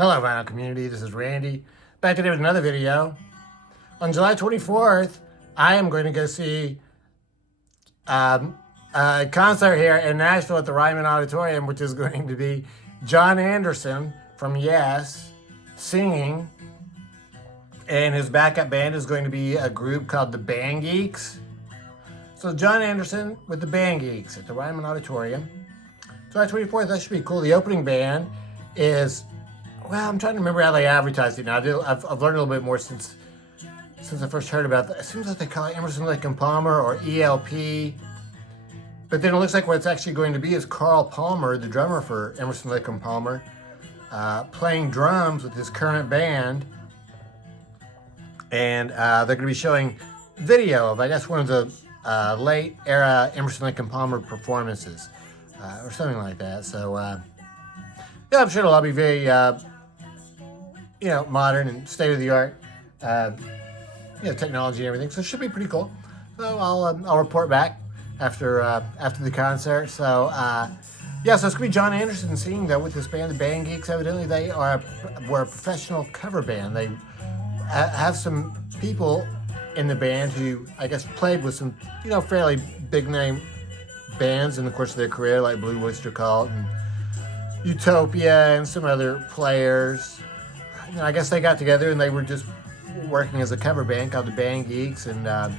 Hello, vinyl community. This is Randy. Back today with another video. On July 24th, I am going to go see a concert here in Nashville at the Ryman Auditorium, which is going to be John Anderson from Yes singing. And his backup band is going to be a group called the Band Geeks. So John Anderson with the Band Geeks at the Ryman Auditorium. July 24th, that should be cool. The opening band is, well, I'm trying to remember how they advertised it now. I've learned a little bit more since I first heard about that. It seems like they call it Emerson, Lake and Palmer or ELP. But then it looks like what it's actually going to be is Carl Palmer, the drummer for Emerson, Lake and Palmer, playing drums with his current band. And they're going to be showing video of, I guess, one of the late era Emerson, Lake and Palmer performances or something like that. So, yeah, I'm sure it'll all be very, modern and state of the art, technology and everything. So it should be pretty cool. So I'll report back after the concert. So so it's gonna be John Anderson singing though with this band, the Band Geeks. Evidently they were a professional cover band. They have some people in the band who I guess played with some fairly big name bands in the course of their career, like Blue Oyster Cult and Utopia and some other players. I guess they got together and they were just working as a cover band called the Band Geeks, and I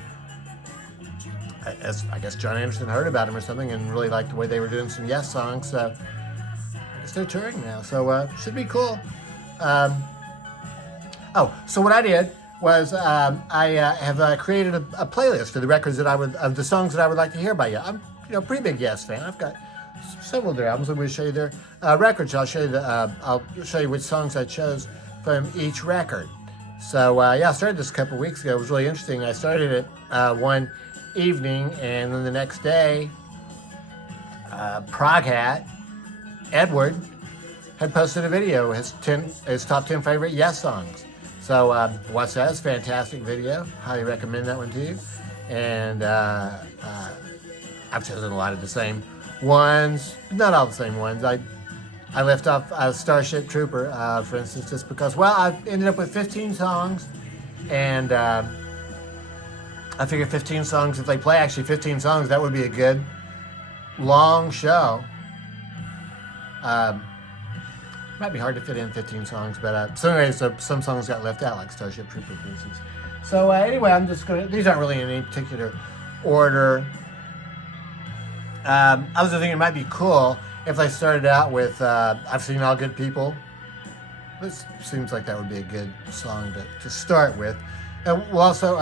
guess John Anderson heard about them or something and really liked the way they were doing some Yes songs. So I guess they're touring now, so should be cool. So what I did was I have created a playlist of the records of the songs that I would like to hear by you. I'm a pretty big Yes fan. I've got several of their albums. I'm going to show you their records. I'll show you which songs I chose from each record. So I started this a couple weeks ago. It was really interesting. I started it one evening, and then the next day, Prog Hat Edward had posted a video, his top 10 favorite Yes songs. So watch that. It's a fantastic video. Highly recommend that one to you. And I've chosen a lot of the same ones, not all the same ones. I left off Starship Trooper, for instance, just because, I ended up with 15 songs, and I figured 15 songs, if they play actually 15 songs, that would be a good, long show. Might be hard to fit in 15 songs, but so some songs got left out, like Starship Trooper, for instance. So anyway, I'm just going to, these aren't really in any particular order. I was thinking it might be cool if I started out with I've Seen All Good People. This seems like that would be a good song to start with. And we'll also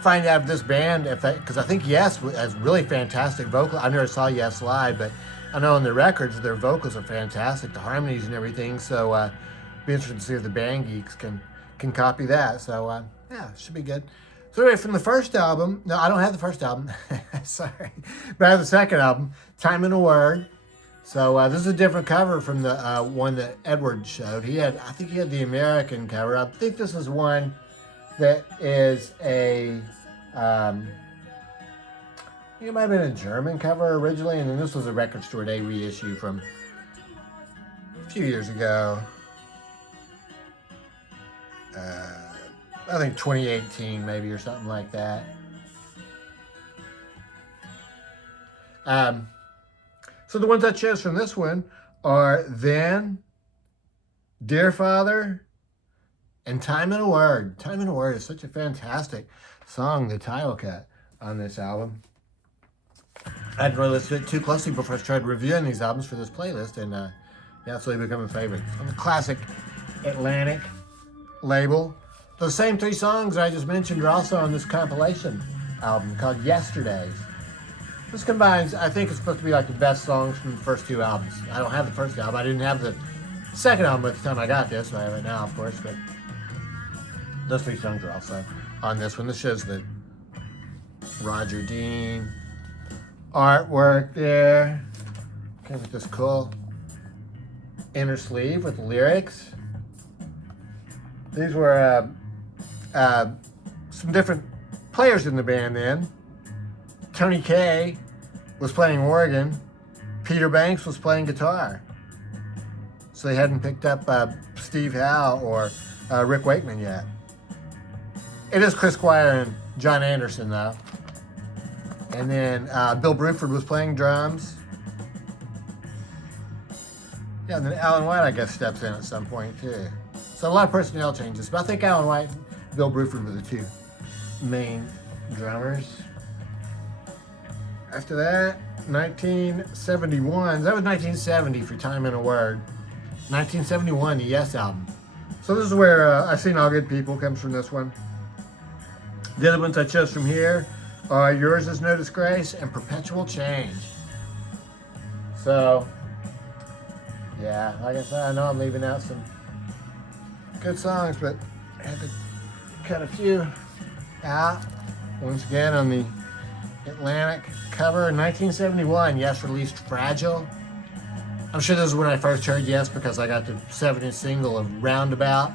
find out if this band, because I think Yes has really fantastic vocal. I never saw Yes live, but I know on the records their vocals are fantastic, the harmonies and everything. So be interested to see if the Band Geeks can copy that. So it should be good. So anyway, from the first album, no, I don't have the first album, sorry, but I have the second album, Time and a Word. So this is a different cover from the one that Edward showed. I think he had the American cover. I think this is one that is it might have been a German cover originally, and then this was a Record Store Day reissue from a few years ago. I think 2018 maybe, or something like that. So the ones I chose from this one are Then, Dear Father, and Time and a Word. Time and a Word is such a fantastic song, the title cut on this album. I hadn't really listened to it too closely before I started reviewing these albums for this playlist, and it's really become a favorite. On the classic Atlantic label. Those same three songs I just mentioned are also on this compilation album called Yesterdays. This combines, I think it's supposed to be like the best songs from the first two albums. I don't have the first album. I didn't have the second album at the time I got this. I have it now, of course, but those three songs are also on this one. This shows the Roger Dean artwork there. Came with this cool inner sleeve with lyrics. These were some different players in the band then. Tony Kaye was playing organ. Peter Banks was playing guitar. So they hadn't picked up Steve Howe or Rick Wakeman yet. It is Chris Squire and John Anderson though. And then Bill Bruford was playing drums. Yeah, and then Alan White, I guess, steps in at some point too. So a lot of personnel changes, but I think Alan White and Bill Bruford were the two main drummers. After that, 1971, that was 1970 for Time and a Word. 1971, the Yes album. So this is where I've Seen All Good People comes from this one. The other ones I chose from here are Yours Is No Disgrace and Perpetual Change. So, yeah, like I said, I know I'm leaving out some good songs, but I had to cut a few out. Once again on the Atlantic cover in 1971, Yes released Fragile. I'm sure this is when I first heard Yes because I got the 7-inch single of Roundabout.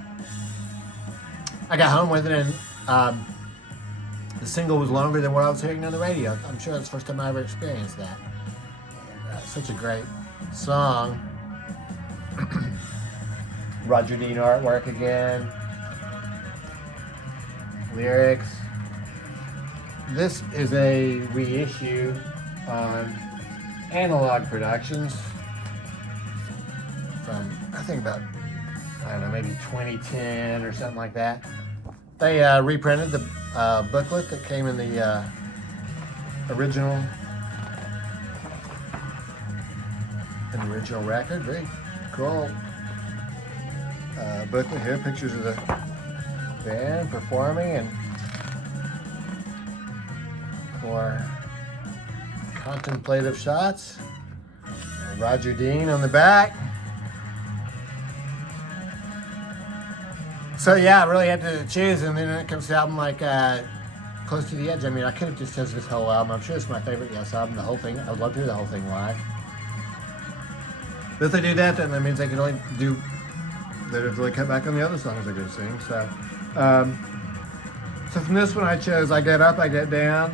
I got home with it and the single was longer than what I was hearing on the radio. I'm sure that's the first time I ever experienced that. Such a great song. Roger Dean artwork again. Lyrics. This is a reissue on Analog Productions from, I think about, I don't know, maybe 2010 or something like that. They reprinted the booklet that came in the original record. Very cool booklet here. Pictures of the band performing and more contemplative shots. Roger Dean on the back. So yeah, I really had to choose, and then it comes to the album like Close to the Edge. I mean, I could have just chosen this whole album. I'm sure it's my favorite Yes album, the whole thing. I would love to hear the whole thing live. But if they do that, then that means they can only do, they'd have really cut back on the other songs they're going to sing. So, so from this one I chose I Get Up, I Get Down,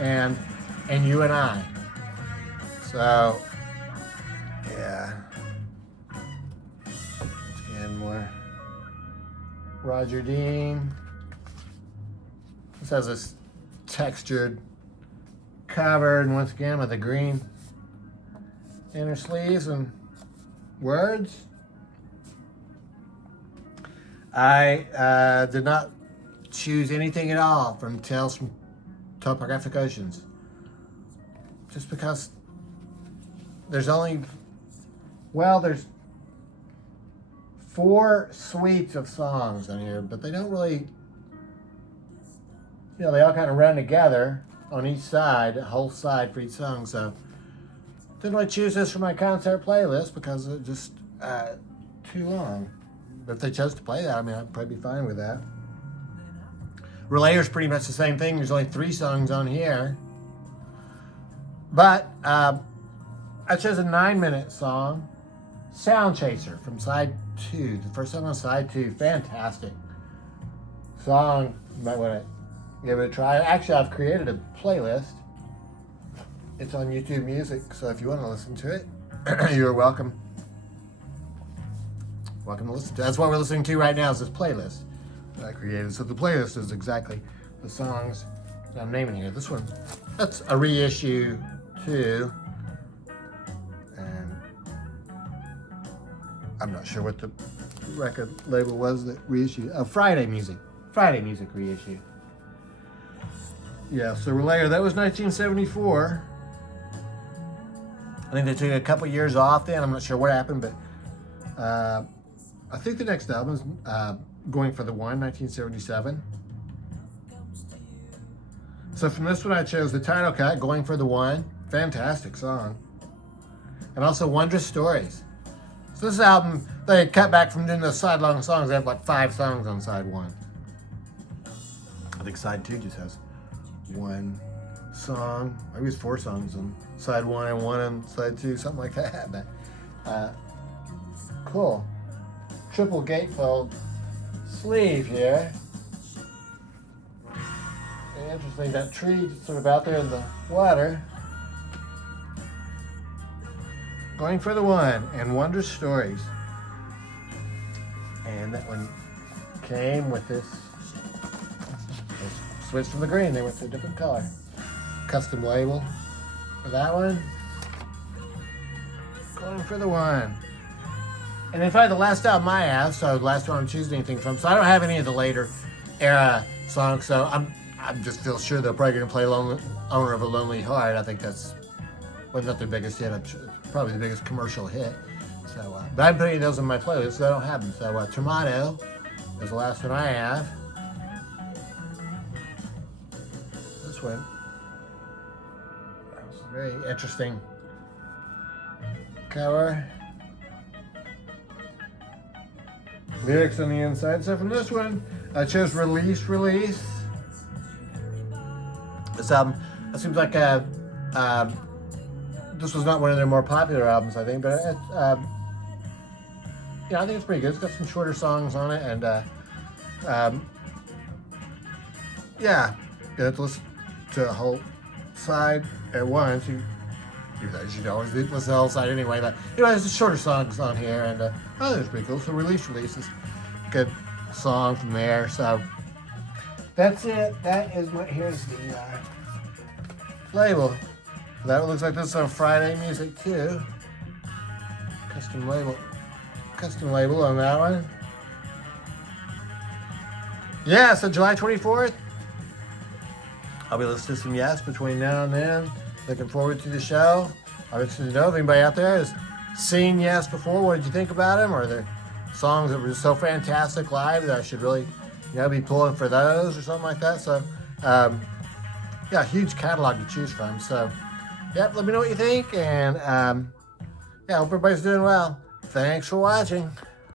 and You and I. So, yeah. Again, more Roger Dean. This has this textured cover, and once again with the green inner sleeves and words. I did not choose anything at all from Tales from Topographic Oceans. Just because there's only, well, there's 4 suites of songs on here, but they don't really, you know, they all kind of run together on each side, a whole side for each song. So didn't really choose this for my concert playlist because it's just too long. But if they chose to play that, I mean, I'd probably be fine with that. Relayer's pretty much the same thing. There's only 3 songs on here. But I chose a 9-minute song, Sound Chaser from side 2. The first song on side 2. Fantastic song. You might want to give it a try. Actually, I've created a playlist. It's on YouTube Music, so if you want to listen to it, you're welcome. Welcome to listen to it. That's what we're listening to right now is this playlist that I created. So the playlist is exactly the songs that I'm naming here. This one, that's a reissue too. And I'm not sure what the record label was that reissued. Oh, Friday Music reissue. Yeah, so Relayer, that was 1974. I think they took a couple years off then. I'm not sure what happened, but I think the next album is Going for the One, 1977. So from this one I chose the title cut, Going for the One. Fantastic song. And also Wondrous Stories. So this album, they cut back from doing those side-long songs. They have like 5 songs on side 1. I think side 2 just has 1 song. Maybe it's 4 songs on side 1 and 1 on side 2, something like that. But cool. Triple gatefold sleeve here. And interesting, that tree sort of out there in the water. Going for the one, and Wonder Stories. And that one came with this. Switched from the green, they went to a different color. Custom label for that one. Going for the one. And in fact, the last album I have, so the last one I'm choosing anything from, so I don't have any of the later era songs, so I just feel sure they're probably going to play Owner of a Lonely Heart. I think that's, well, not their biggest hit, probably the biggest commercial hit. So, but I'm putting those in my playlist, so I don't have them. So, Tomato is the last one I have. This one. That was a very interesting cover. Lyrics on the inside. So from this one, I chose Release. This album, it seems like this was not one of their more popular albums, I think, but yeah, I think it's pretty good. It's got some shorter songs on it, and yeah, you have to listen to the whole side at once. You should always listen to the whole side anyway, but there's shorter songs on here, and oh, that's pretty cool. So Release is a good song from there. So that's it. That is what, here's the label. That looks like this is on Friday Music too. Custom label on that one. Yeah, so July 24th. I'll be listening to some Yes between now and then. Looking forward to the show. I'm interested to know if anybody out there has seen Yes before. What did you think about them? Are there songs that were so fantastic live that I should really, be pulling for those or something like that? So, yeah, huge catalog to choose from. So, yep, let me know what you think, and yeah, I hope everybody's doing well. Thanks for watching.